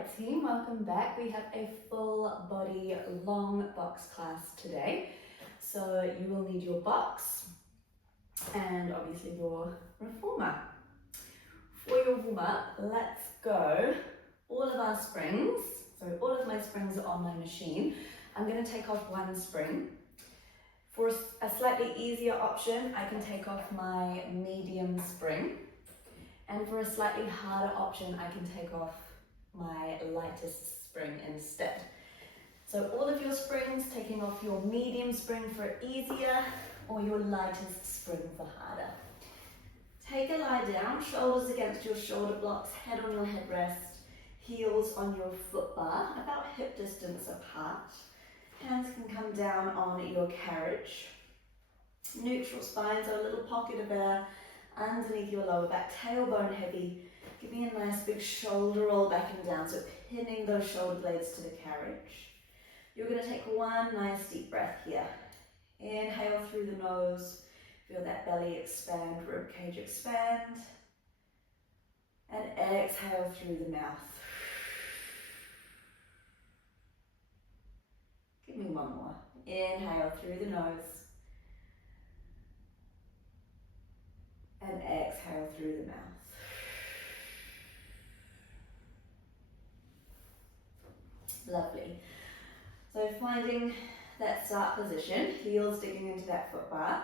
Alright team, welcome back. We have a full body long box class today. So you will need your box and obviously your reformer. For your warm up, let's go. All of our springs, so all of my springs are on my machine. I'm going to take off one spring. For a slightly easier option, I can take off my medium spring. And for a slightly harder option, I can take off my lightest spring instead. So all of your springs, taking off your medium spring for easier or your lightest spring for harder. Take a lie down, shoulders against your shoulder blocks, head on your headrest, heels on your foot bar, about hip distance apart. Hands can come down on your carriage. Neutral spine, so a little pocket of air underneath your lower back, tailbone heavy. Give me a nice big shoulder roll back and down, so pinning those shoulder blades to the carriage. You're going to take one nice deep breath here. Inhale through the nose, feel that belly expand, ribcage expand. And exhale through the mouth. Give me one more. Inhale through the nose. And exhale through the mouth. Lovely. So finding that start position, heels digging into that foot bar.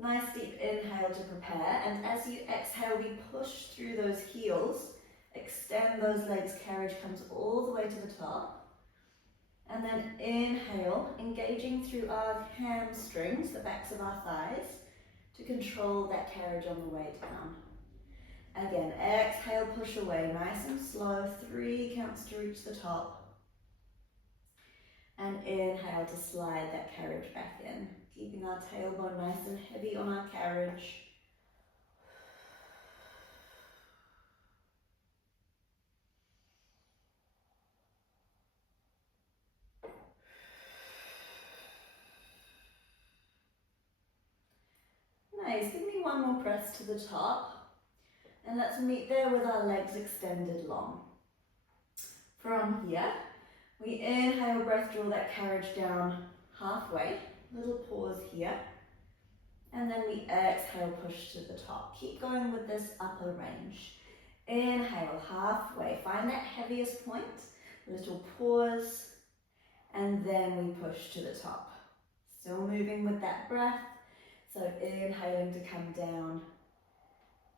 Nice deep inhale to prepare, and as you exhale, we push through those heels, extend those legs, carriage comes all the way to the top. And then inhale, engaging through our hamstrings, the backs of our thighs, to control that carriage on the way down. Again, exhale, push away, nice and slow, 3 counts to reach the top. And inhale to slide that carriage back in, keeping our tailbone nice and heavy on our carriage. Nice, give me one more press to the top. And let's meet there with our legs extended long. From here, we inhale, breath, draw that carriage down halfway. Little pause here. And then we exhale, push to the top. Keep going with this upper range. Inhale, halfway. Find that heaviest point. Little pause. And then we push to the top. Still moving with that breath. So inhaling to come down.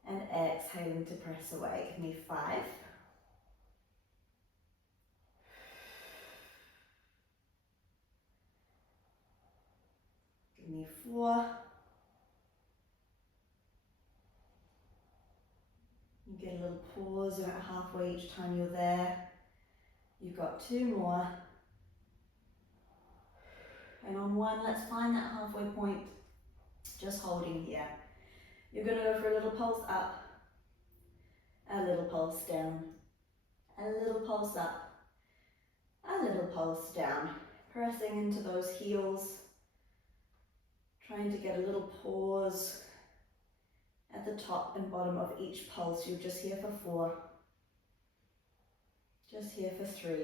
And exhaling to press away. Give me 5. Give me 4. You get a little pause about halfway each time you're there. You've got 2 more. And on 1, let's find that halfway point. Just holding here. You're going to go for a little pulse up, a little pulse down, a little pulse up, a little pulse down. Pressing into those heels. Trying to get a little pause at the top and bottom of each pulse. You're just here for 4. Just here for 3.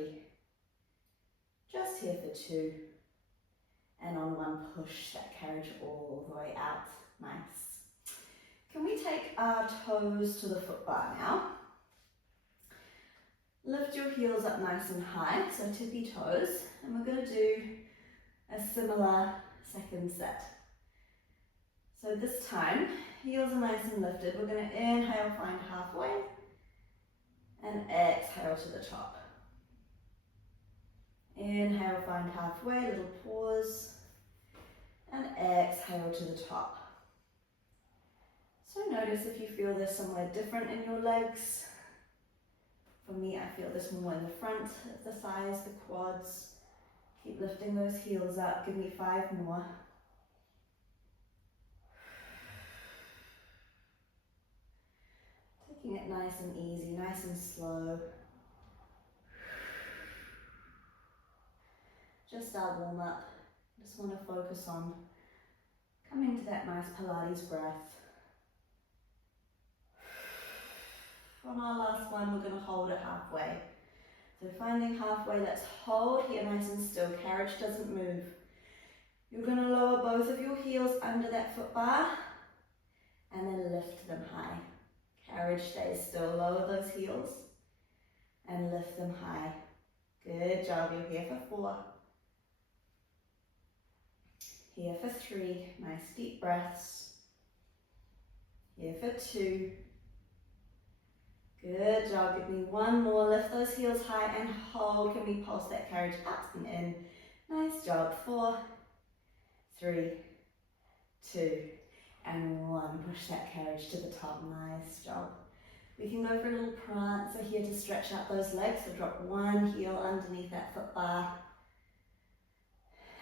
Just here for 2. And on 1, push that carriage all the way out. Nice. Can we take our toes to the foot bar now? Lift your heels up nice and high, so tippy toes. And we're going to do a similar second set. So this time, heels are nice and lifted. We're going to inhale, find halfway, and exhale to the top. Inhale, find halfway, little pause, and exhale to the top. So notice if you feel this somewhere different in your legs. For me, I feel this more in the front of the thighs, the quads. Keep lifting those heels up. Give me 5 more. Taking it nice and easy, nice and slow. Just our warm up. Just want to focus on coming to that nice Pilates breath. On our last one, we're going to hold it halfway. So finding halfway, let's hold here nice and still. Carriage doesn't move. You're going to lower both of your heels under that foot bar and then lift them high. Carriage stays still. Lower those heels and lift them high. Good job. You're here for 4. Here for 3. Nice deep breaths. Here for 2. Good job. Give me 1 more. Lift those heels high and hold. Can we pulse that carriage up and in? Nice job. 4, 3, 2, and 1. Push that carriage to the top. Nice job. We can go for a little prancer here to stretch out those legs. So drop 1 heel underneath that foot bar.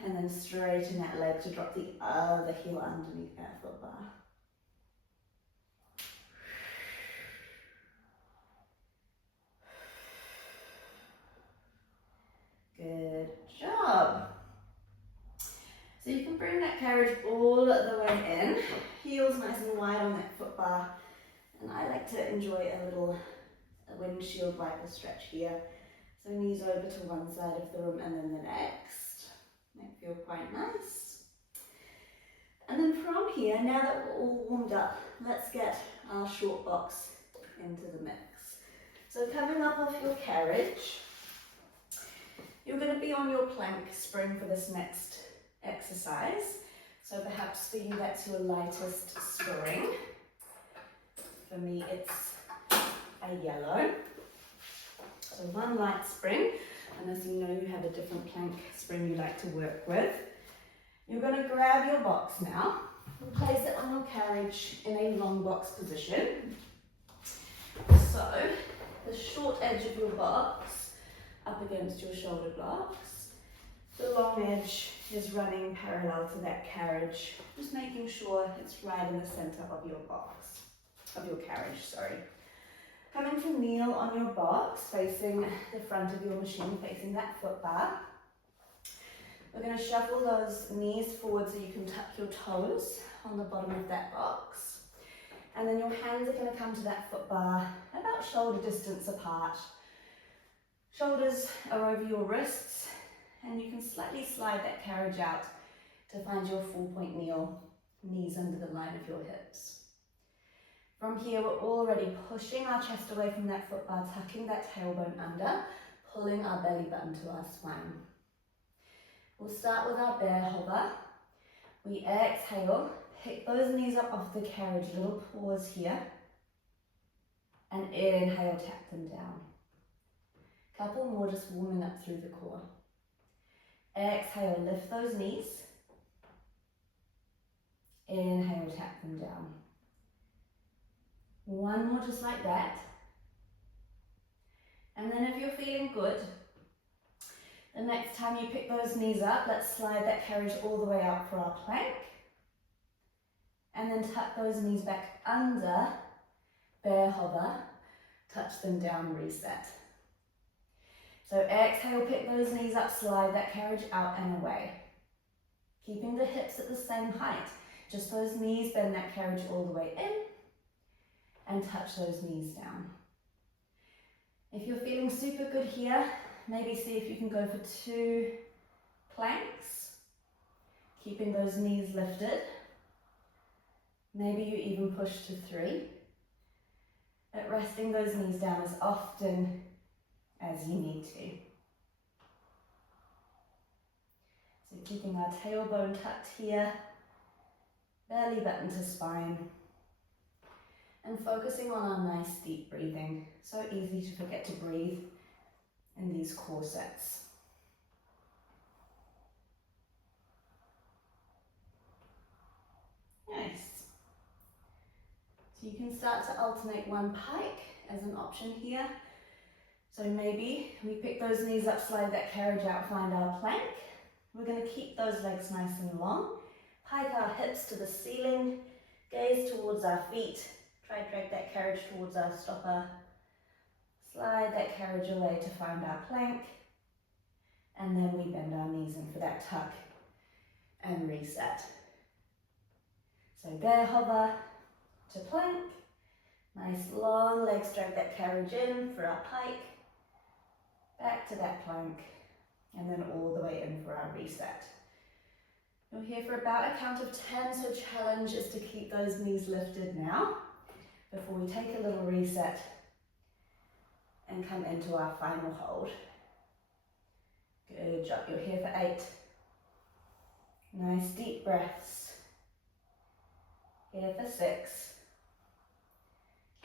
And then straighten that leg to drop the other heel underneath that foot bar. Good job. So you can bring that carriage all the way in. Heels nice and wide on that foot bar. And I like to enjoy a little windshield wiper stretch here. So knees over to one side of the room and then the next. Might feel quite nice. And then from here, now that we're all warmed up, let's get our short box into the mix. So coming up off your carriage, you're going to be on your plank spring for this next exercise. So perhaps for you that's your lightest spring. For me it's a yellow. So 1 light spring, unless you know you have a different plank spring you like to work with. You're going to grab your box now and place it on your carriage in a long box position. So the short edge of your box up against your shoulder blocks. The long edge is running parallel to that carriage, just making sure it's right in the center of your box, of your carriage, sorry. Coming to kneel on your box, facing the front of your machine, facing that foot bar. We're going to shuffle those knees forward so you can tuck your toes on the bottom of that box. And then your hands are going to come to that foot bar about shoulder distance apart. Shoulders are over your wrists, and you can slightly slide that carriage out to find your 4-point kneel, knees under the line of your hips. From here, we're already pushing our chest away from that foot bar, tucking that tailbone under, pulling our belly button to our spine. We'll start with our bear hover. We exhale, pick those knees up off the carriage, little pause here, and inhale, tap them down. Couple more, just warming up through the core. Exhale, lift those knees. Inhale, tap them down. 1 more just like that. And then if you're feeling good, the next time you pick those knees up, let's slide that carriage all the way out for our plank. And then tuck those knees back under, bear hover, touch them down, reset. So exhale, pick those knees up, slide that carriage out and away. Keeping the hips at the same height. Just those knees, bend that carriage all the way in and touch those knees down. If you're feeling super good here, maybe see if you can go for 2 planks, keeping those knees lifted. Maybe you even push to 3. But resting those knees down as often as you need to. So keeping our tailbone tucked here, belly button to spine, and focusing on our nice deep breathing. So easy to forget to breathe in these core sets. Nice. So you can start to alternate 1 pike as an option here. So maybe we pick those knees up, slide that carriage out, find our plank. We're going to keep those legs nice and long. Pike our hips to the ceiling, gaze towards our feet. Try to drag that carriage towards our stopper. Slide that carriage away to find our plank. And then we bend our knees in for that tuck and reset. So bear hover to plank. Nice long legs, drag that carriage in for our pike. to that plank, and then all the way in for our reset. You're here for about a count of 10, so challenge is to keep those knees lifted now before we take a little reset and come into our final hold. Good job, you're here for 8. Nice deep breaths. Here for 6.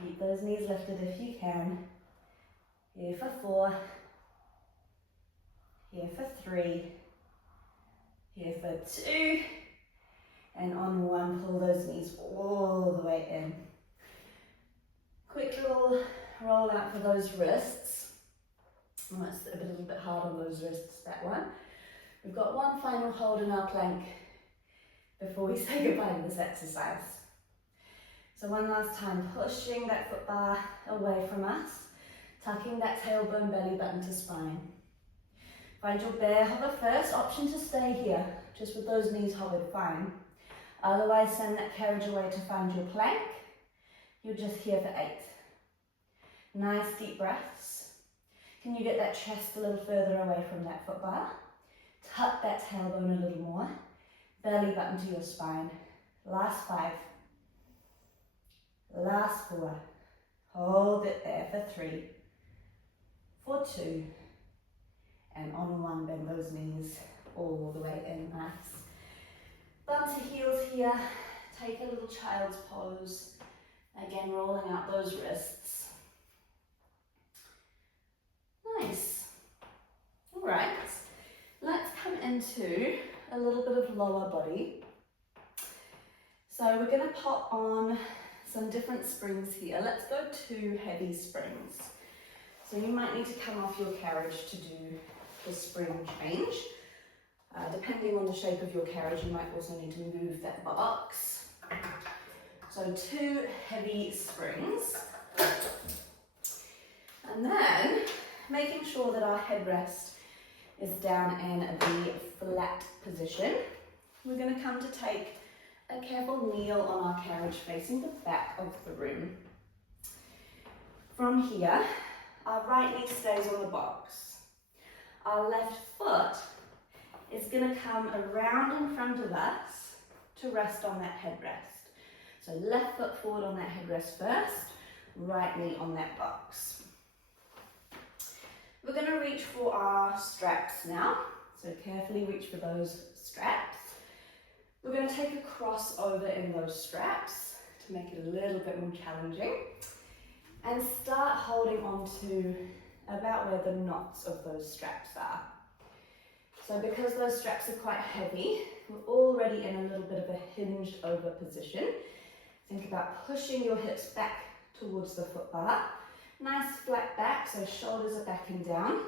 Keep those knees lifted if you can. Here for 4. Here for 3. Here for 2. And on 1, pull those knees all the way in. Quick little roll out for those wrists. Oh, it's a little bit hard on those wrists, that one. We've got one final hold in our plank before we say goodbye to this exercise. So one last time, pushing that foot bar away from us, tucking that tailbone, belly button to spine. Find your bear hover first, option to stay here, just with those knees hovered, fine. Otherwise, send that carriage away to find your plank. You're just here for 8. Nice deep breaths. Can you get that chest a little further away from that foot bar? Tuck that tailbone a little more. Belly button to your spine. Last 5. Last 4. Hold it there for 3. For 2. And on 1, bend those knees all the way in. Nice. Bum to heels here. Take a little child's pose. Again, rolling out those wrists. Nice. All right. Let's come into a little bit of lower body. So we're going to pop on some different springs here. Let's go 2 heavy springs. So you might need to come off your carriage to do the spring change. Depending on the shape of your carriage, you might also need to move that box. So 2 heavy springs. And then making sure that our headrest is down in the flat position. We're going to come to take a careful kneel on our carriage facing the back of the room. From here, our right knee stays on the box. Our left foot is going to come around in front of us to rest on that headrest. So left foot forward on that headrest first, right knee on that box. We're going to reach for our straps now, so carefully reach for those straps. We're going to take a crossover in those straps to make it a little bit more challenging, and start holding on to about where the knots of those straps are. So because those straps are quite heavy, we're already in a little bit of a hinged over position. Think about pushing your hips back towards the foot bar. Nice flat back, so shoulders are back and down,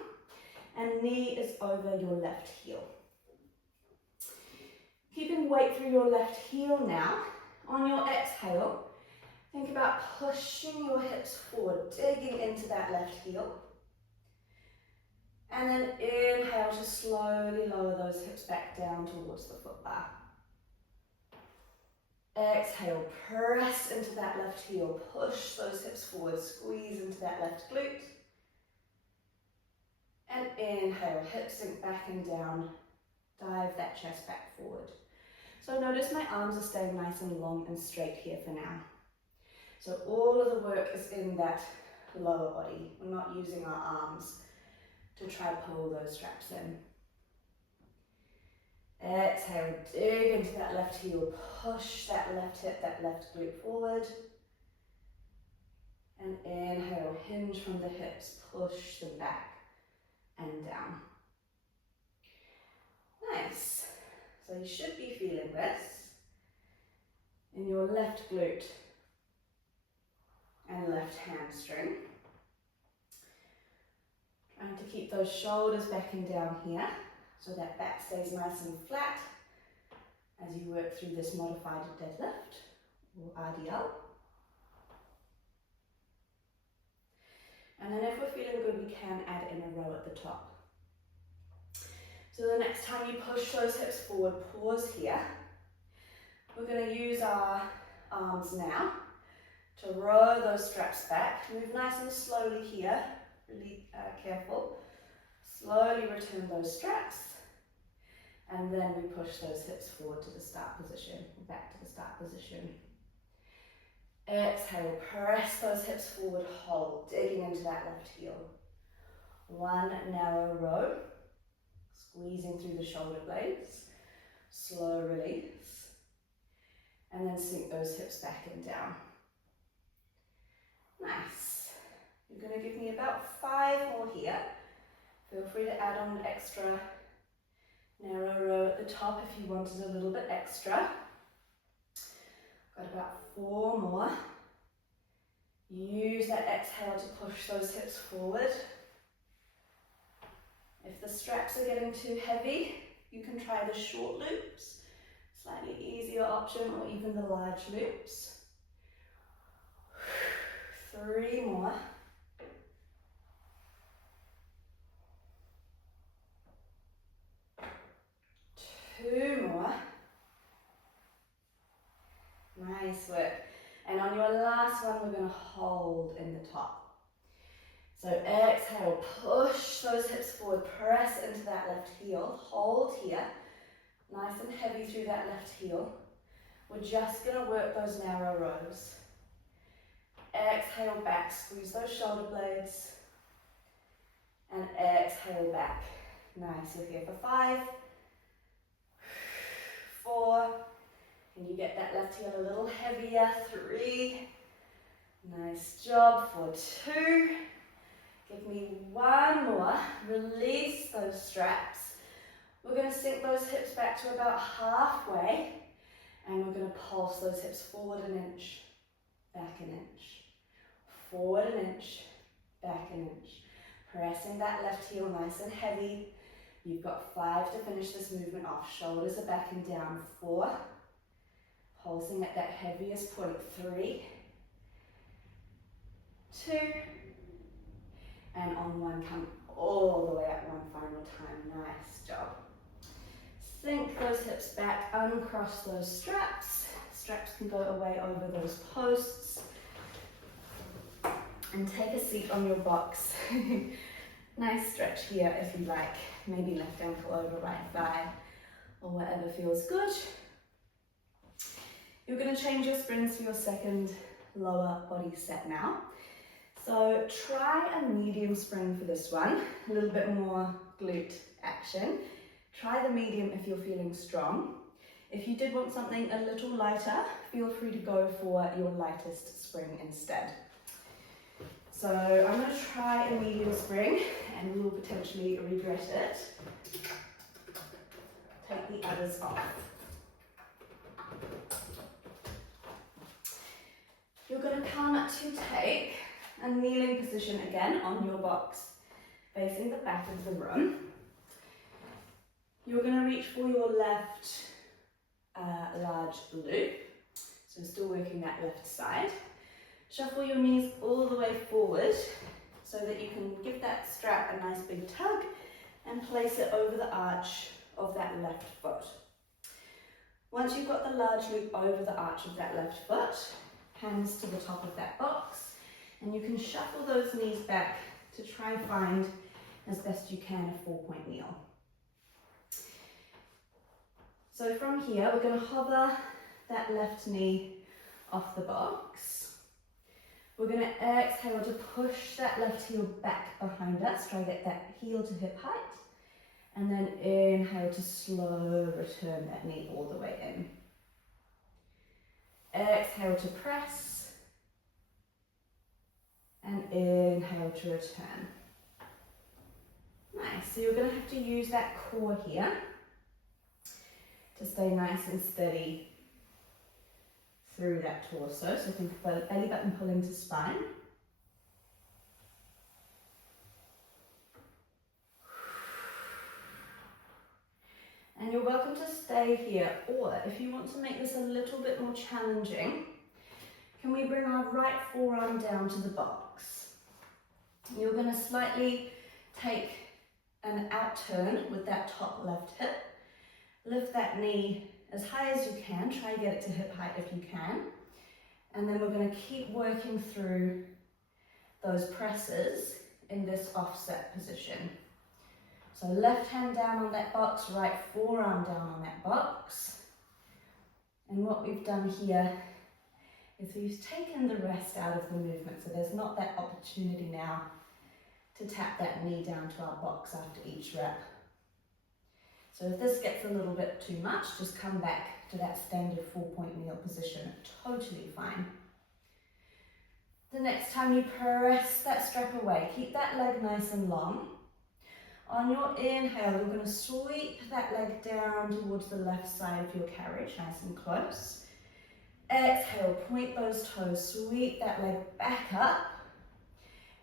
and knee is over your left heel. Keeping weight through your left heel now. On your exhale, think about pushing your hips forward, digging into that left heel. And then inhale to slowly lower those hips back down towards the foot bar. Exhale, press into that left heel, push those hips forward, squeeze into that left glute. And inhale, hips sink back and down, dive that chest back forward. So notice my arms are staying nice and long and straight here for now. So all of the work is in that lower body. We're not using our arms to try to pull those straps in. Exhale, dig into that left heel, push that left hip, that left glute forward. And inhale, hinge from the hips, push them back and down. Nice. So you should be feeling this in your left glute and left hamstring. Trying to keep those shoulders back and down here so that back stays nice and flat as you work through this modified deadlift or RDL. And then if we're feeling good, we can add in a row at the top. So the next time you push those hips forward, pause here. We're going to use our arms now to row those straps back. Move nice and slowly here, really careful. Slowly return those straps, and then we push those hips forward to the start position, back to the start position. Exhale, press those hips forward, hold, digging into that left heel. One narrow row, squeezing through the shoulder blades, slow release, and then sink those hips back and down. Nice. You're going to give me about 5 more here. Feel free to add on an extra narrow row at the top if you wanted a little bit extra. Got about 4 more. Use that exhale to push those hips forward. If the straps are getting too heavy, you can try the short loops, slightly easier option, or even the large loops. 3 more. 2 more. Nice work. And on your last one, we're going to hold in the top. So exhale, push those hips forward, press into that left heel, hold here, nice and heavy through that left heel. We're just going to work those narrow rows. Exhale back, squeeze those shoulder blades, and exhale back. Nice, you're here for 5, 4, can you get that left heel a little heavier? 3, nice job for 2. Give me 1 more, release those straps. We're going to sink those hips back to about halfway, and we're going to pulse those hips forward an inch, back an inch, forward an inch, back an inch. Pressing that left heel nice and heavy. You've got 5 to finish this movement off. Shoulders are back and down. 4, pulsing at that heaviest point. 3, 2, and on 1, come all the way up 1 final time. Nice job. Sink those hips back, uncross those straps. Straps can go away over those posts. And take a seat on your box. Nice stretch here if you like. Maybe left ankle over right thigh, or whatever feels good. You're going to change your springs for your second lower body set now. So try a medium spring for this one, a little bit more glute action. Try the medium if you're feeling strong. If you did want something a little lighter, feel free to go for your lightest spring instead. So I'm going to try a medium spring, and we will potentially regret it. Take the others off. You're going to come to take a kneeling position again on your box, facing the back of the room. You're going to reach for your left large loop, so still working that left side. Shuffle your knees all the way forward so that you can give that strap a nice big tug and place it over the arch of that left foot. Once you've got the large loop over the arch of that left foot, hands to the top of that box, and you can shuffle those knees back to try and find, as best you can, a 4-point kneel. So from here, we're going to hover that left knee off the box. We're going to exhale to push that left heel back behind us, try to get that heel to hip height, and then inhale to slow return that knee all the way in. Exhale to press, and inhale to return. Nice, so you're going to have to use that core here to stay nice and steady through that torso. So think belly button pull into spine. And you're welcome to stay here, or if you want to make this a little bit more challenging, can we bring our right forearm down to the box? You're going to slightly take an out turn with that top left hip. Lift that knee as high as you can, try to get it to hip height if you can. And then we're going to keep working through those presses in this offset position. So left hand down on that box, right forearm down on that box. And what we've done here is we've taken the rest out of the movement, so there's not that opportunity now to tap that knee down to our box after each rep. So if this gets a little bit too much, just come back to that standard 4-point kneel position, totally fine. The next time you press that strap away, keep that leg nice and long. On your inhale, you're going to sweep that leg down towards the left side of your carriage, nice and close. Exhale, point those toes, sweep that leg back up,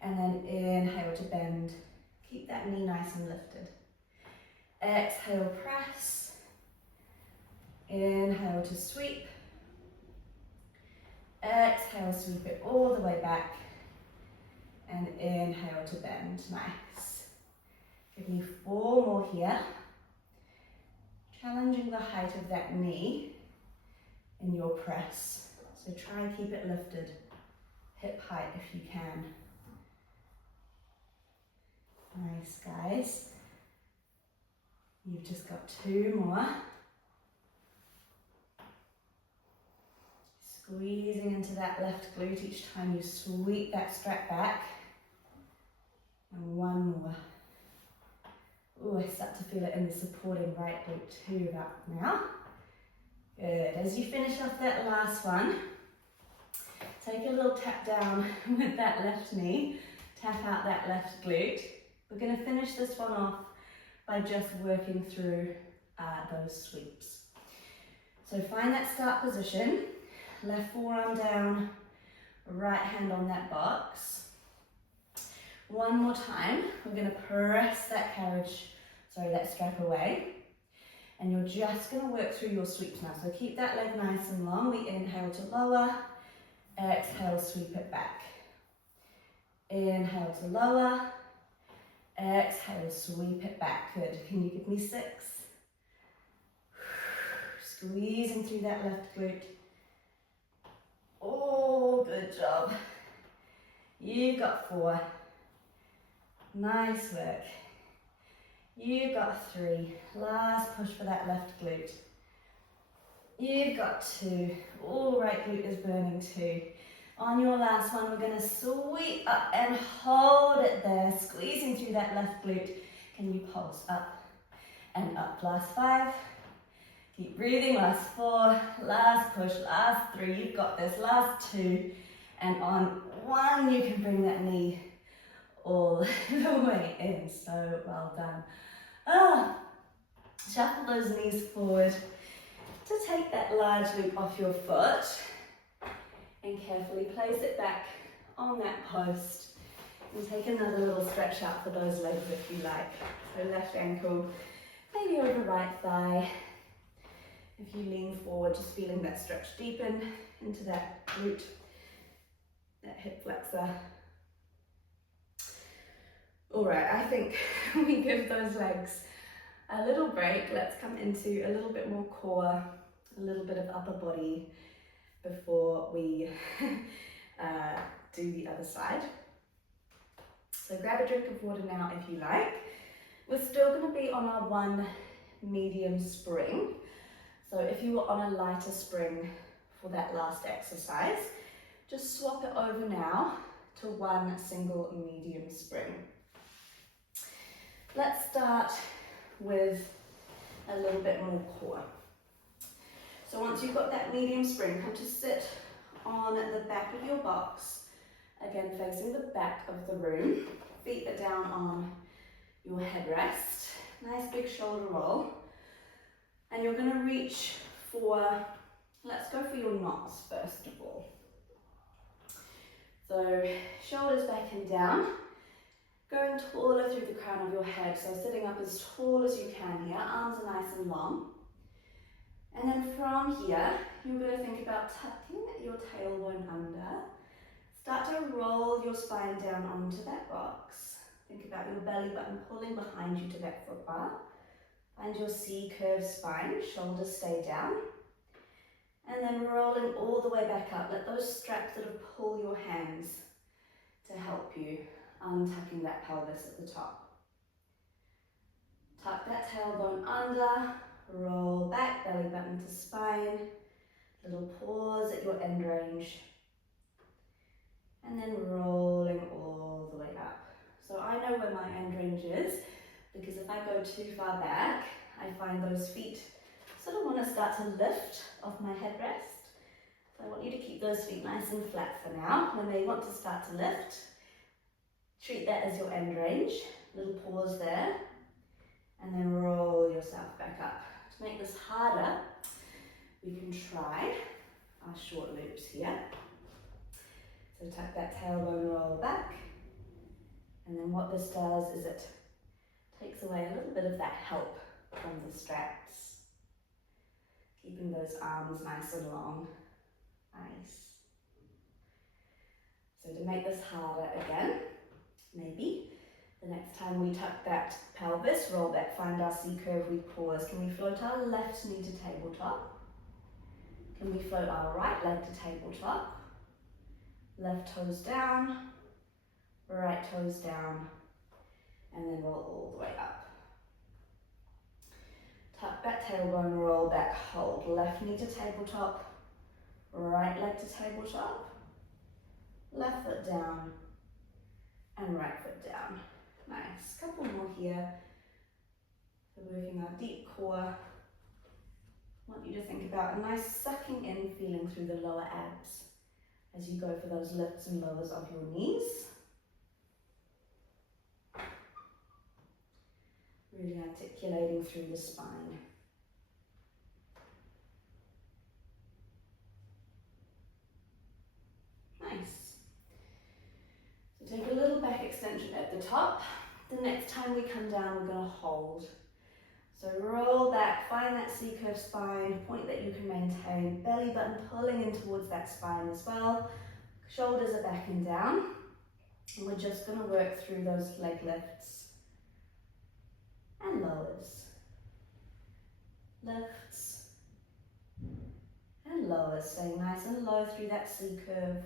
and then inhale to bend. Keep that knee nice and lifted. Exhale, press. Inhale to sweep. Exhale, sweep it all the way back. And inhale to bend. Nice. Give me 4 more here. Challenging the height of that knee in your press. So try and keep it lifted, hip height if you can. Nice, guys. You've just got 2 more. Squeezing into that left glute each time you sweep that strap back. And 1 more. Oh, I start to feel it in the supporting right glute too about now. Good. As you finish off that last one, take a little tap down with that left knee. Tap out that left glute. We're going to finish this one off by just working through those sweeps. So find that start position. Left forearm down, right hand on that box. 1 more time, we're going to press that that strap away. And you're just going to work through your sweeps now. So keep that leg nice and long. We inhale to lower, exhale, sweep it back. Inhale to lower, exhale, sweep it back. Good. Can you give me 6? Squeezing through that left glute. Oh, good job. You've got 4. Nice work. You've got 3. Last push for that left glute. You've got 2. Oh, right glute is burning too. On your last one, we're going to sweep up and hold it there, squeezing through that left glute. Can you pulse up and up? Last 5. Keep breathing. Last 4. Last push. Last 3. You've got this. Last 2. And on 1, you can bring that knee all the way in. So well done. Shuffle those knees forward to take that large loop off your foot and carefully place it back on that post and take another little stretch out for those legs if you like. So left ankle, maybe over right thigh. If you lean forward, just feeling that stretch deepen into that glute, that hip flexor. All right, I think we give those legs a little break. Let's come into a little bit more core, a little bit of upper body before we do the other side. So grab a drink of water now if you like. We're still going to be on our 1 medium spring. So if you were on a lighter spring for that last exercise, just swap it over now to 1 single medium spring. Let's start with a little bit more core. So once you've got that medium spring, come to sit on the back of your box, again facing the back of the room. Feet are down on your headrest. Nice big shoulder roll. And you're going to reach for, let's go for your knots first of all. So shoulders back and down. Going taller through the crown of your head, so sitting up as tall as you can here, arms are nice and long. And then from here, you're going to think about tucking your tailbone under. Start to roll your spine down onto that box. Think about your belly button pulling behind you to that foot bar. Find your C-curved spine, shoulders stay down. And then rolling all the way back up. Let those straps sort of pull your hands to help you. Untucking that pelvis at the top. Tuck that tailbone under, roll back, belly button to spine, little pause at your end range, and then rolling all the way up. So I know where my end range is, because if I go too far back, I find those feet sort of want to start to lift off my headrest. So I want you to keep those feet nice and flat for now. When they want to start to lift, treat that as your end range. Little pause there, and then roll yourself back up. To make this harder, we can try our short loops here. So tuck that tailbone, roll back, and then what this does is it takes away a little bit of that help from the straps. Keeping those arms nice and long. Nice. So to make this harder again, maybe the next time we tuck that pelvis, roll back, find our C curve, we pause. Can we float our left knee to tabletop? Can we float our right leg to tabletop? Left toes down, right toes down, and then roll all the way up. Tuck that tailbone, roll back, hold. Left knee to tabletop, right leg to tabletop, left foot down, and right foot down. Nice. Couple more here. So working our deep core. I want you to think about a nice sucking in feeling through the lower abs as you go for those lifts and lowers of your knees. Really articulating through the spine. Nice. So take a little back extension at the top. The next time we come down, we're going to hold. So roll back, find that C-curve spine, point that you can maintain, belly button pulling in towards that spine as well. Shoulders are back and down. And we're just going to work through those leg lifts and lowers. Lifts and lowers, staying nice and low through that C-curve.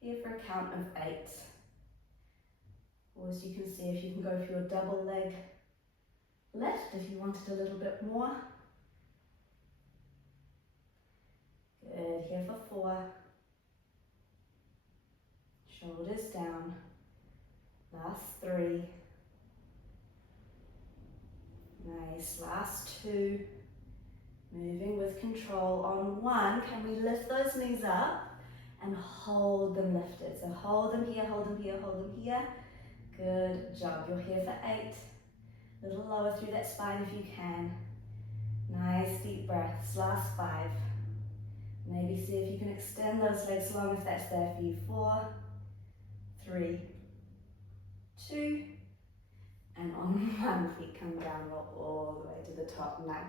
Here for a count of 8. Or as you can see, if you can go for your double leg lift, if you wanted a little bit more. Good, here for 4. Shoulders down. Last 3. Nice, last 2. Moving with control on 1. Can we lift those knees up and hold them lifted? So hold them here, hold them here, hold them here. Good job. You're here for 8. A little lower through that spine if you can. Nice deep breaths. Last 5. Maybe see if you can extend those legs long if that's there for you. 4, 3, 2, and on 1 feet come down, roll all the way to the top. Nice.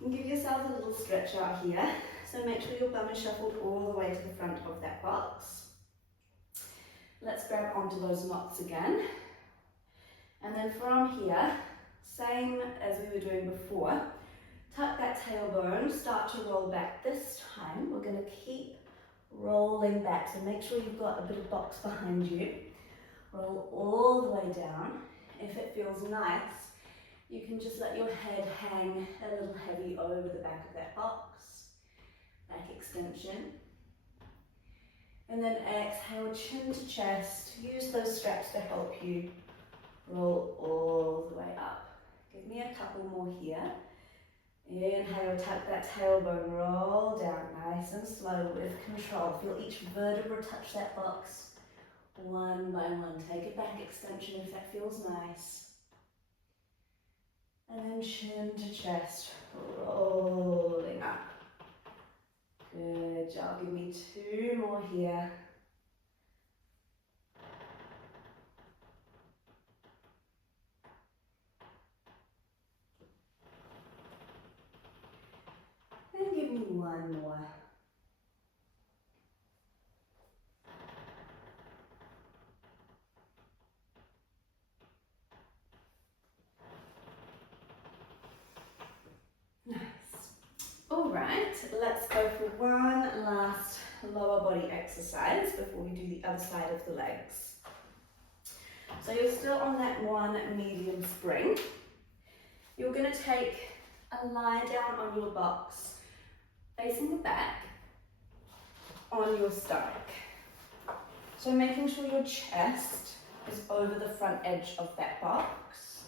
You can give yourself a little stretch out here. So make sure your bum is shuffled all the way to the front of that box. Let's grab onto those knots again. And then from here, same as we were doing before, tuck that tailbone, start to roll back. This time we're going to keep rolling back, so make sure you've got a bit of box behind you. Roll all the way down. If it feels nice, you can just let your head hang a little heavy over the back of that box. Back extension. And then exhale, chin to chest. Use those straps to help you roll all the way up. Give me a couple more here. Inhale, tuck that tailbone, roll down nice and slow with control. Feel each vertebra touch that box. One by one. Take a back extension if that feels nice. And then chin to chest, rolling up. Good job. Give me 2 more here. And give me 1 more. Nice. All right, let's go for one last lower body exercise before we do the other side of the legs. So you're still on that one medium spring. You're going to take a lie down on your box, facing the back, on your stomach. So making sure your chest is over the front edge of that box,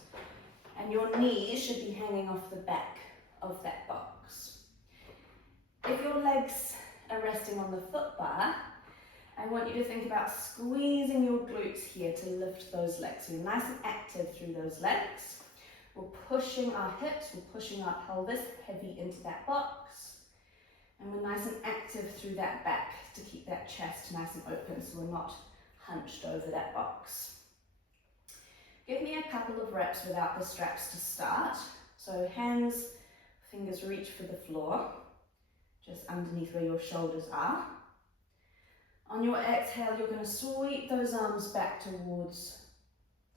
and your knees should be hanging off the back of that box. If your legs are resting on the foot bar, I want you to think about squeezing your glutes here to lift those legs. So you're nice and active through those legs. We're pushing our hips, we're pushing our pelvis heavy into that box. And we're nice and active through that back to keep that chest nice and open so we're not hunched over that box. Give me a couple of reps without the straps to start. So hands, fingers reach for the floor, just underneath where your shoulders are. On your exhale, you're going to sweep those arms back towards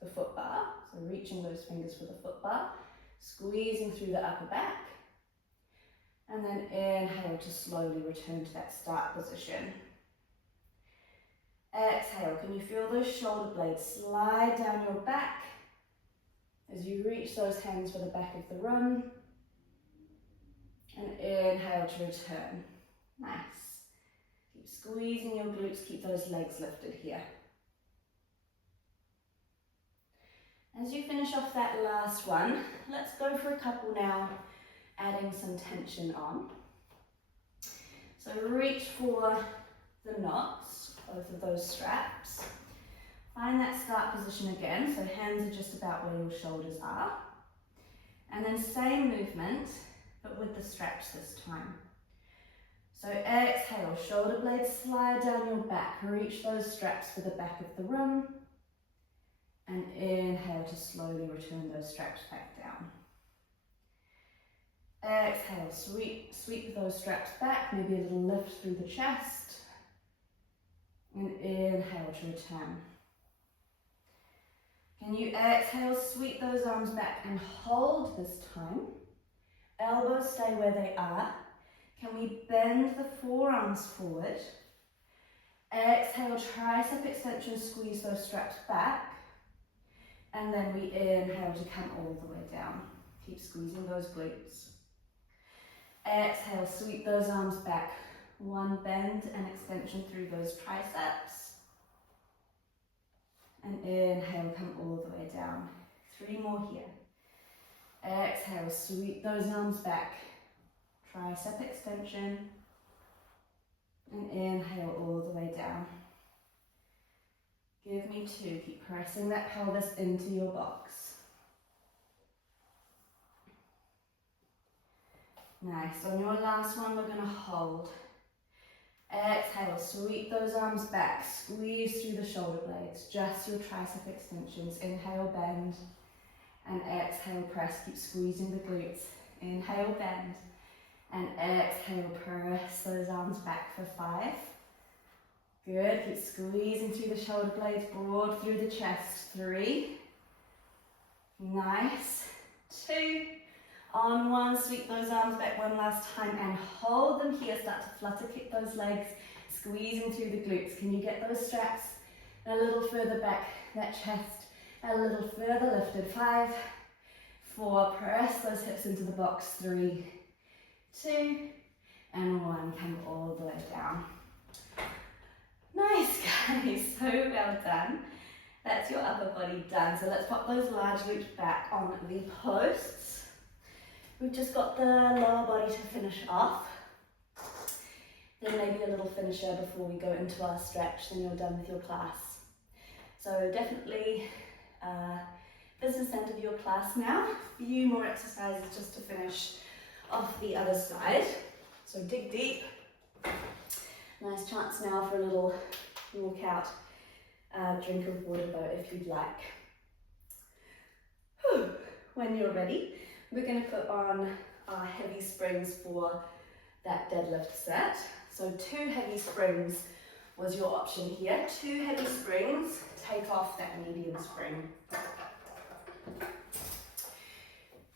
the foot bar. So reaching those fingers for the foot bar, squeezing through the upper back. And then inhale to slowly return to that start position. Exhale, can you feel those shoulder blades slide down your back as you reach those hands for the back of the room? And inhale to return. Nice. Keep squeezing your glutes, keep those legs lifted here. As you finish off that last one, let's go for a couple now, adding some tension on. So reach for the knots, both of those straps. Find that start position again, so hands are just about where your shoulders are. And then same movement, but with the straps this time. So exhale, shoulder blades slide down your back, reach those straps for the back of the room. And inhale to slowly return those straps back down. Exhale, sweep those straps back, maybe a little lift through the chest. And inhale to return. Can you exhale, sweep those arms back and hold this time. Elbows stay where they are. Can we bend the forearms forward? Exhale, tricep extension, squeeze those straps back. And then we inhale to come all the way down. Keep squeezing those glutes. Exhale, sweep those arms back. One bend and extension through those triceps. And inhale, come all the way down. 3 more here. Exhale, sweep those arms back. Tricep extension. And inhale all the way down. Give me 2. Keep pressing that pelvis into your box. Nice. On your last one, we're going to hold. Exhale, sweep those arms back. Squeeze through the shoulder blades. Just your tricep extensions. Inhale, bend. And exhale, press. Keep squeezing the glutes. Inhale, bend. And exhale, press those arms back for 5. Good, keep squeezing through the shoulder blades, broad through the chest. 3. Nice. 2. On 1, sweep those arms back one last time and hold them here. Start to flutter kick those legs, squeezing through the glutes. Can you get those straps a little further back, that chest a little further lifted? 5, 4, press those hips into the box. 3, 2, and 1. Come all the way down. Nice, guys, so well done. That's your upper body done. So let's pop those large glutes back on the posts. We've just got the lower body to finish off. Then maybe a little finisher before we go into our stretch, then you're done with your class. So definitely business end of your class now. A few more exercises just to finish off the other side. So dig deep. Nice chance now for a little walk out, drink of water though if you'd like. Whew. When you're ready, we're going to put on our heavy springs for that deadlift set. So 2 heavy springs was your option here. 2 heavy springs, take off that medium spring.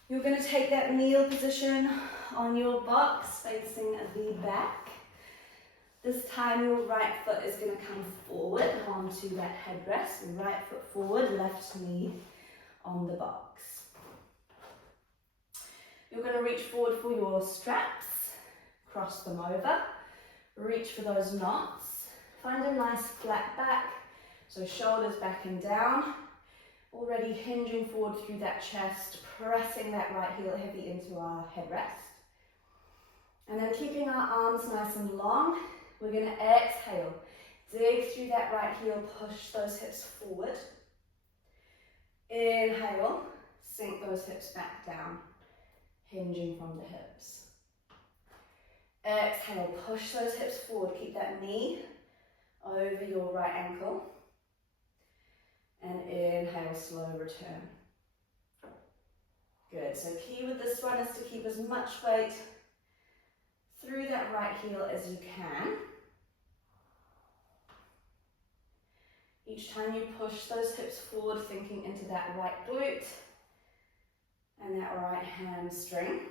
You're going to take that kneel position on your box facing the back. This time your right foot is going to come forward onto that headrest. Right foot forward, left knee on the box. You're going to reach forward for your straps, cross them over, reach for those knots, find a nice flat back, so shoulders back and down, already hinging forward through that chest, pressing that right heel heavy into our headrest. And then keeping our arms nice and long, we're going to exhale, dig through that right heel, push those hips forward. Inhale, sink those hips back down, hinging from the hips. Exhale, push those hips forward, keep that knee over your right ankle. And inhale, slow return. Good, so key with this one is to keep as much weight through that right heel as you can. Each time you push those hips forward, thinking into that right glute and that right hamstring.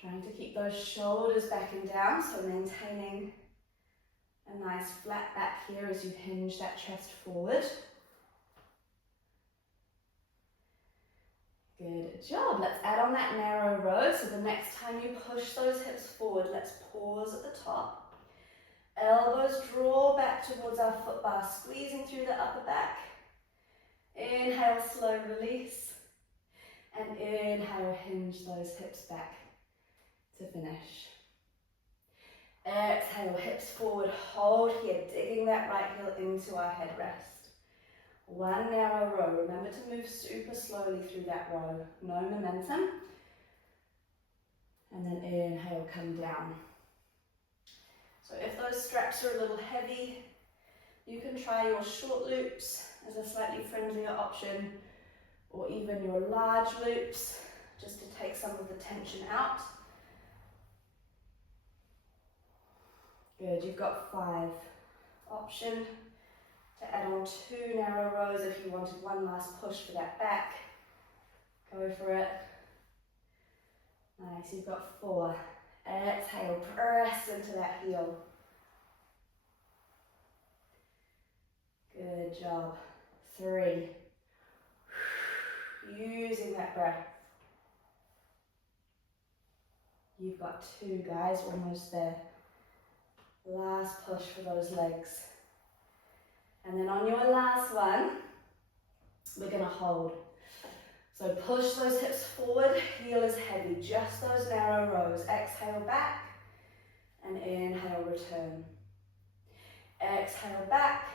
Trying to keep those shoulders back and down, so maintaining a nice flat back here as you hinge that chest forward. Good job. Let's add on that narrow row. So the next time you push those hips forward, let's pause at the top. Elbows draw back towards our foot bar, squeezing through the upper back. Inhale, slow release. And inhale, hinge those hips back to finish. Exhale, hips forward, hold here, digging that right heel into our headrest. One narrow row. Remember to move super slowly through that row. No momentum. And then inhale, come down. So if those straps are a little heavy, you can try your short loops as a slightly friendlier option, or even your large loops, just to take some of the tension out. Good, you've got 5. Option to add on 2 narrow rows if you wanted one last push for that back. Go for it. Nice, you've got 4. Exhale, press into that heel. Good job. 3. Using that breath. You've got 2, guys, almost there. Last push for those legs. And then on your last one, we're going to hold. So push those hips forward, heel is heavy, just those narrow rows. Exhale back, and inhale, return. Exhale back,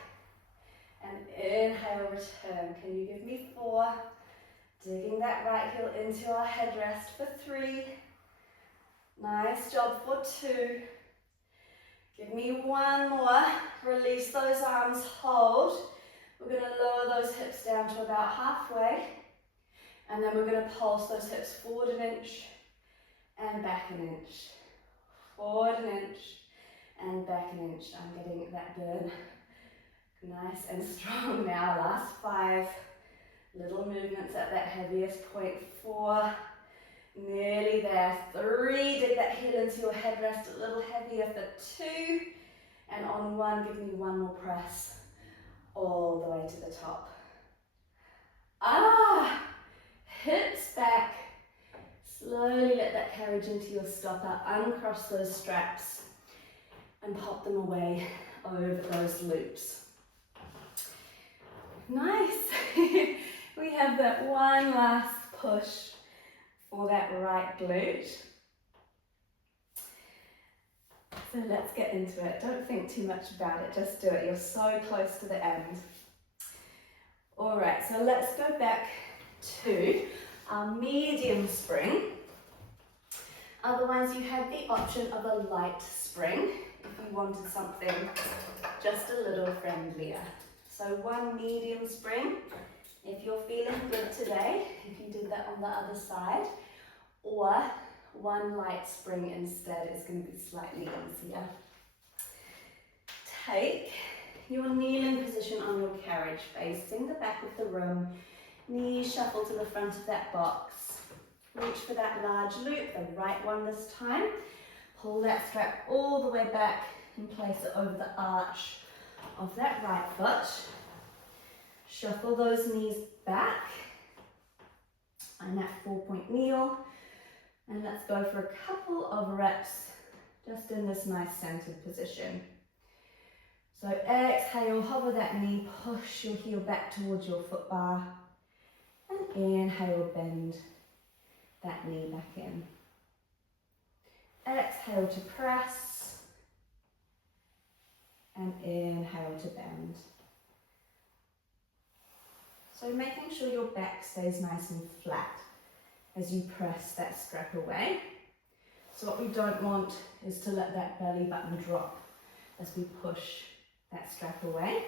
and inhale, return. Can you give me 4? Digging that right heel into our headrest for 3. Nice job for 2. Give me 1 more. Release those arms, hold. We're going to lower those hips down to about halfway. And then we're going to pulse those hips forward an inch and back an inch. Forward an inch and back an inch. I'm getting that burn nice and strong now. Last 5. Little movements at that heaviest point. 4. Nearly there. 3. Dig that heel into your headrest a little heavier for 2. And on 1, give me 1 more press. All the way to the top. Hips back. Slowly let that carriage into your stopper. Uncross those straps and pop them away over those loops. Nice. We have that one last push for that right glute. So let's get into it. Don't think too much about it, just do it. You're so close to the end. All right, so let's go back to our medium spring. Otherwise, you had the option of a light spring if you wanted something just a little friendlier. So 1 medium spring, if you're feeling good today, if you did that on the other side, or 1 light spring instead is going to be slightly easier. Take your kneeling position on your carriage, facing the back of the room. Knees shuffle to the front of that box. Reach for that large loop, the right one this time. Pull that strap all the way back and place it over the arch of that right foot. Shuffle those knees back. Find that 4-point kneel. And let's go for a couple of reps just in this nice centered position. So exhale, hover that knee, push your heel back towards your foot bar. And inhale, bend that knee back in. Exhale to press. And inhale to bend. So making sure your back stays nice and flat as you press that strap away. So what we don't want is to let that belly button drop as we push that strap away.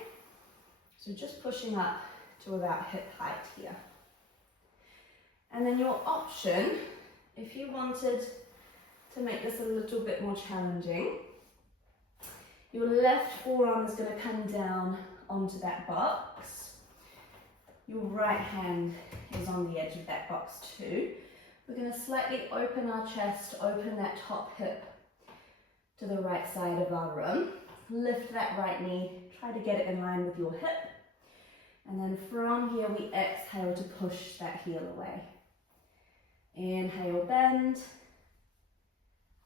So just pushing up to about hip height here. And then your option, if you wanted to make this a little bit more challenging, your left forearm is going to come down onto that box. Your right hand is on the edge of that box too. We're going to slightly open our chest, open that top hip to the right side of our room. Lift that right knee, try to get it in line with your hip. And then from here we exhale to push that heel away. Inhale, bend.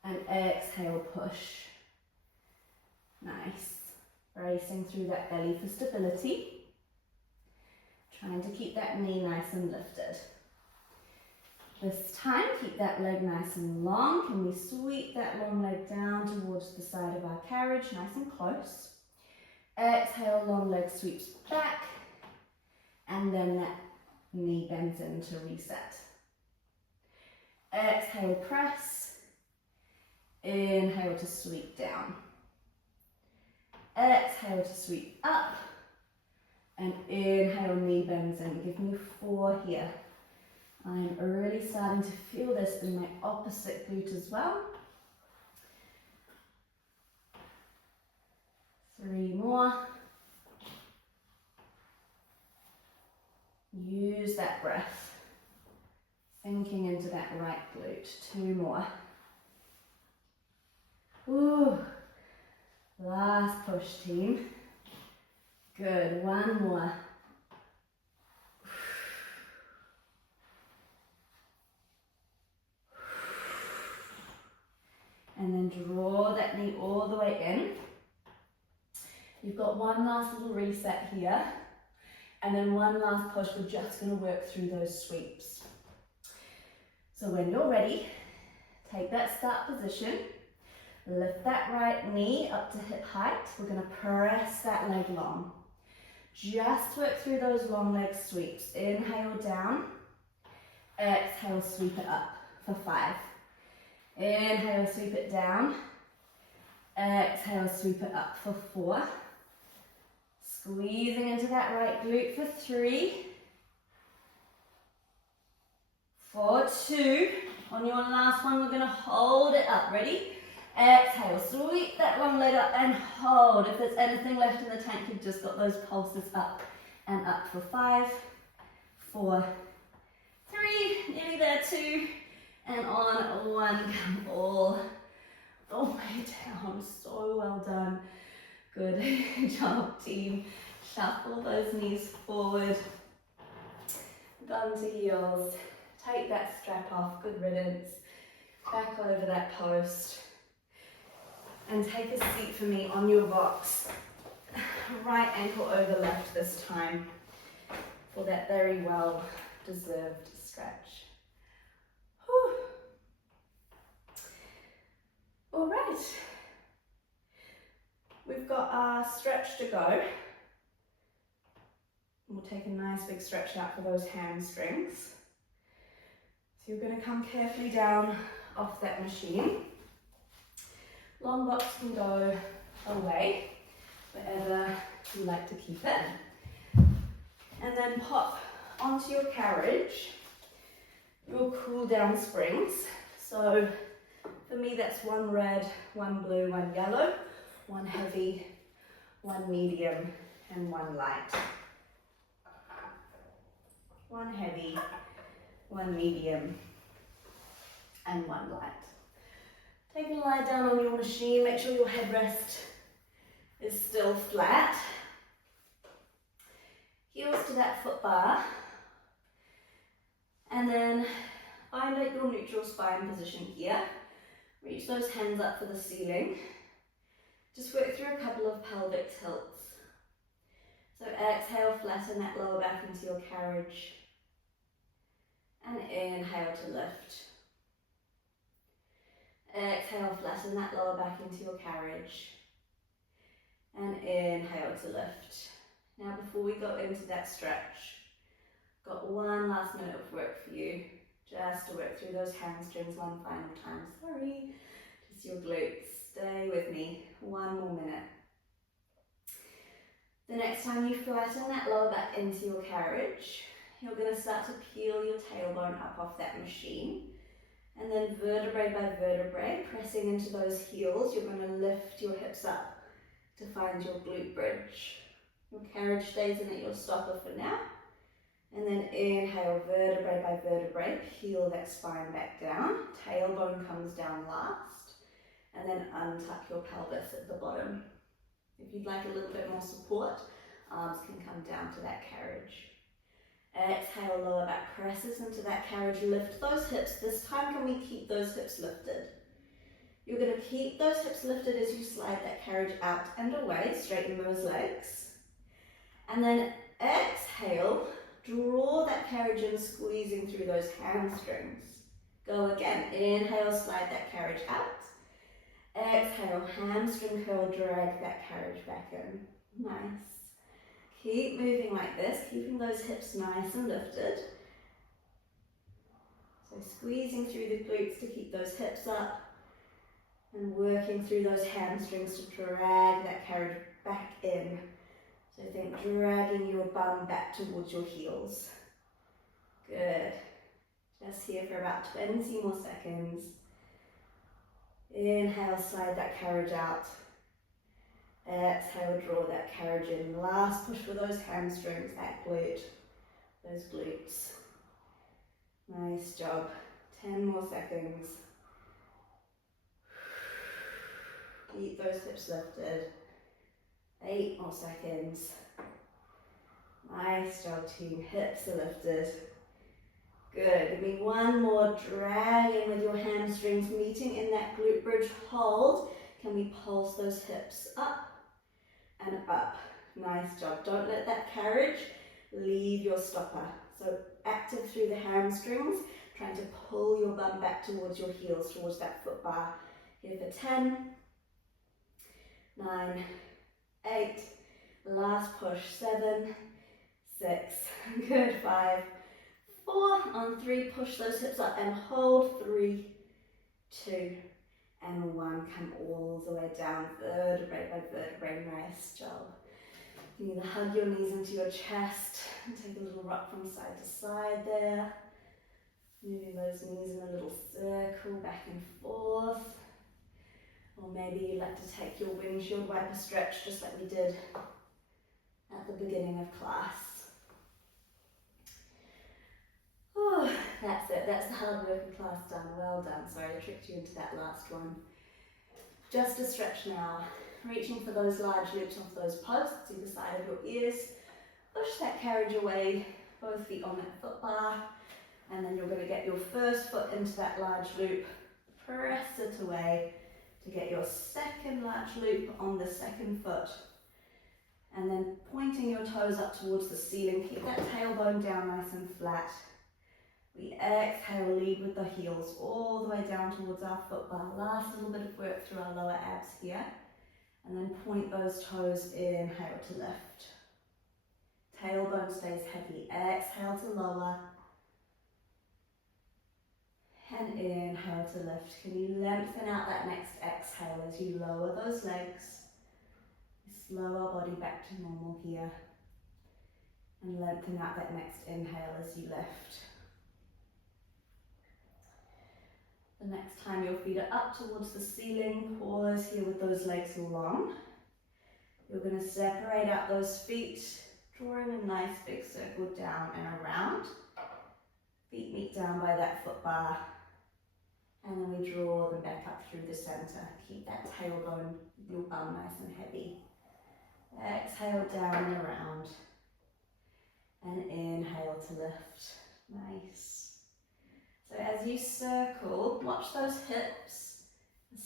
And exhale, push. Nice. Bracing through that belly for stability. Trying to keep that knee nice and lifted. This time, keep that leg nice and long. Can we sweep that long leg down towards the side of our carriage, nice and close. Exhale, long leg sweeps back. And then that knee bends in to reset. Exhale, press. Inhale to sweep down. Exhale to sweep up. And inhale, knee bends in. Give me 4 here. I'm really starting to feel this in my opposite glute as well. 3 more. Use that breath. Sinking into that right glute. 2 more. Ooh. Last push, team. Good. 1 more. And then draw that knee all the way in. You've got 1 last little reset here. And then 1 last push. We're just going to work through those sweeps. So when you're ready, take that start position. Lift that right knee up to hip height. We're going to press that leg long. Just work through those long leg sweeps. Inhale down. Exhale, sweep it up for 5. Inhale, sweep it down. Exhale, sweep it up for 4. Squeezing into that right glute for 3. For 2. On your last one, we're going to hold it up. Ready? Exhale, sweep that long leg up and hold. If there's anything left in the tank, you've just got those pulses up and up for 5, 4, 3, nearly there, 2, and on 1, come all the way down. So well done. Good job, team. Shuffle those knees forward, bum to heels. Take that strap off, good riddance. Back over that post. And take a seat for me on your box. Right ankle over left this time for that very well deserved stretch. Whew. All right. We've got our stretch to go. We'll take a nice big stretch out for those hamstrings. So you're going to come carefully down off that machine. Long box can go away, wherever you like to keep it. And then pop onto your carriage, your cool down springs. So for me that's 1 red, 1 blue, 1 yellow, 1 heavy, 1 medium, and 1 light. 1 heavy, 1 medium, and 1 light. Take a lie down on your machine, make sure your headrest is still flat. Heels to that foot bar. And then find out your neutral spine position here. Reach those hands up for the ceiling. Just work through a couple of pelvic tilts. So exhale, flatten that lower back into your carriage. And inhale to lift. Exhale, flatten that lower back into your carriage. And inhale to lift. Now before we go into that stretch, got one last minute of work for you. Just to work through those hamstrings one final time. Sorry, just your glutes. Stay with me. One more minute. The next time you flatten that lower back into your carriage, you're going to start to peel your tailbone up off that machine. And then vertebrae by vertebrae, pressing into those heels, you're going to lift your hips up to find your glute bridge. Your carriage stays in at your stopper for now. And then inhale, vertebrae by vertebrae, peel that spine back down. Tailbone comes down last. And then untuck your pelvis at the bottom. If you'd like a little bit more support, arms can come down to that carriage. Exhale, lower back presses into that carriage, lift those hips. This time, can we keep those hips lifted? You're going to keep those hips lifted as you slide that carriage out and away, straighten those legs. And then exhale, draw that carriage in, squeezing through those hamstrings. Go again, inhale, slide that carriage out. Exhale, hamstring curl, drag that carriage back in. Nice. Keep moving like this, keeping those hips nice and lifted. So squeezing through the glutes to keep those hips up and working through those hamstrings to drag that carriage back in. So think dragging your bum back towards your heels. Good. Just here for about 20 more seconds. Inhale, slide that carriage out. Exhale, draw that carriage in. Last push for those hamstrings, that glute, those glutes. Nice job. 10 more seconds. Keep those hips lifted. 8 more seconds. Nice job, team. Hips are lifted. Good. Give me one more. Drag in with your hamstrings, meeting in that glute bridge. Hold. Can we pulse those hips up and up? Nice job. Don't let that carriage leave your stopper. So active through the hamstrings, trying to pull your bum back towards your heels, towards that foot bar. Here for 10, 9, 8, last push, 7, 6, good, 5, 4, on 3, push those hips up and hold, 3, 2, and 1, come all the way down, vertebrae by vertebrae, nice job. You need to hug your knees into your chest and take a little rock from side to side there. Moving those knees in a little circle back and forth. Or maybe you'd like to take your windshield wiper stretch just like we did at the beginning of class. Oh, that's it. That's the hard work of class done. Well done. Sorry, I tricked you into that last one. Just a stretch now. Reaching for those large glutes off those posts, either side of your ears. Push that carriage away, both feet on that foot bar. And then you're going to get your first foot into that large loop. Press it away to get your second large loop on the second foot. And then pointing your toes up towards the ceiling. Keep that tailbone down nice and flat. We exhale, lead with the heels all the way down towards our foot bar. Last little bit of work through our lower abs here. And then point those toes, inhale to lift. Tailbone stays heavy. Exhale to lower. And inhale to lift. Can you lengthen out that next exhale as you lower those legs? Slow our body back to normal here. And lengthen out that next inhale as you lift. The next time your feet are up towards the ceiling, pause here with those legs long. You're going to separate out those feet, drawing a nice big circle down and around. Feet meet down by that foot bar. And then we draw them back up through the center. Keep that tail going, your bum nice and heavy. Exhale down and around. And inhale to lift. Nice. So as you circle, watch those hips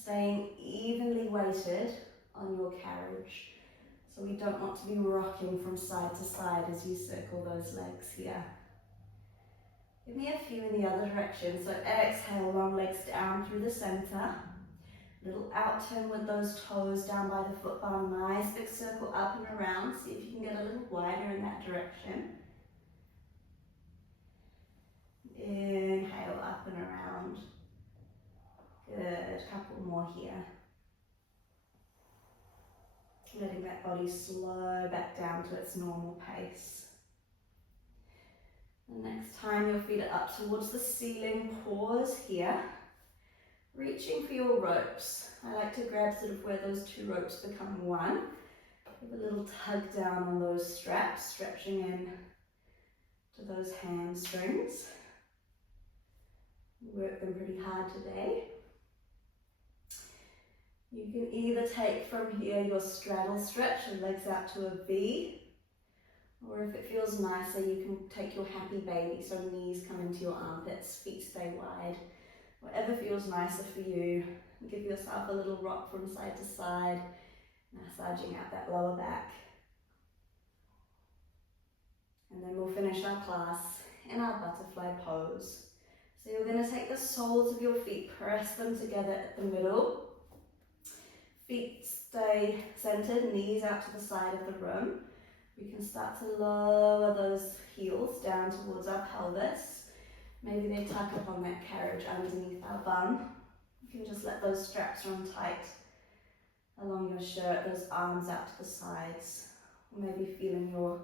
staying evenly weighted on your carriage. So we don't want to be rocking from side to side as you circle those legs here. Give me a few in the other direction. So exhale, long legs down through the center. Little out turn with those toes down by the foot bar. Nice big circle up and around. See if you can get a little wider in that direction. Inhale up and around. Good, couple more here. Letting that body slow back down to its normal pace. The next time your feet are up towards the ceiling, pause here. Reaching for your ropes. I like to grab sort of where those two ropes become one. Give a little tug down on those straps, stretching in to those hamstrings. Work them pretty hard today. You can either take from here your straddle stretch and legs out to a V, or if it feels nicer, you can take your happy baby, so knees come into your armpits, feet stay wide. Whatever feels nicer for you. Give yourself a little rock from side to side, massaging out that lower back. And then we'll finish our class in our butterfly pose. So you're going to take the soles of your feet, press them together at the middle. Feet stay centered, knees out to the side of the room. We can start to lower those heels down towards our pelvis. Maybe they tuck up on that carriage underneath our bum. You can just let those straps run tight along your shirt, those arms out to the sides. Or maybe feeling your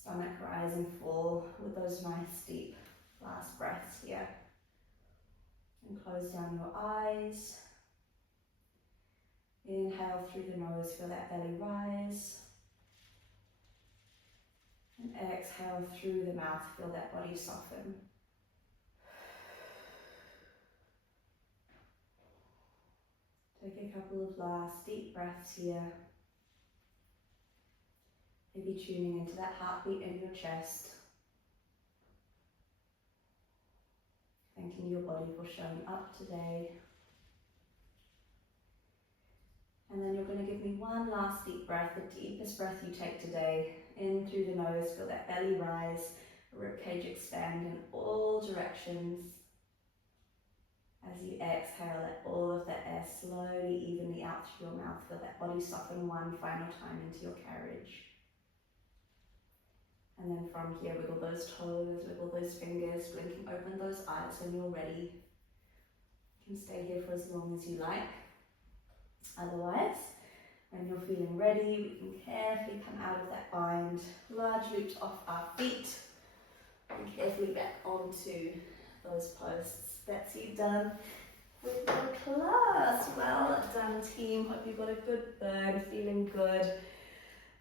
stomach rise and fall with those nice deep last breaths here. And close down your eyes. Inhale through the nose, feel that belly rise. And exhale through the mouth, feel that body soften. Take a couple of last deep breaths here. Maybe tuning into that heartbeat in your chest. Thanking your body for showing up today. And then you're going to give me one last deep breath, the deepest breath you take today. In through the nose, feel that belly rise, ribcage expand in all directions. As you exhale, let all of that air slowly, evenly out through your mouth. Feel that body soften one final time into your carriage. And then from here, wiggle those toes, wiggle those fingers, blinking open those eyes when you're ready. You can stay here for as long as you like. Otherwise, when you're feeling ready, we can carefully come out of that bind, large loops off our feet, and carefully back onto those posts. That's you done with your class. Well done, team. Hope you got a good burn, feeling good.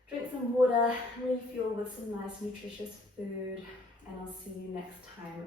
Drink some water, refuel with some nice nutritious food, and I'll see you next time.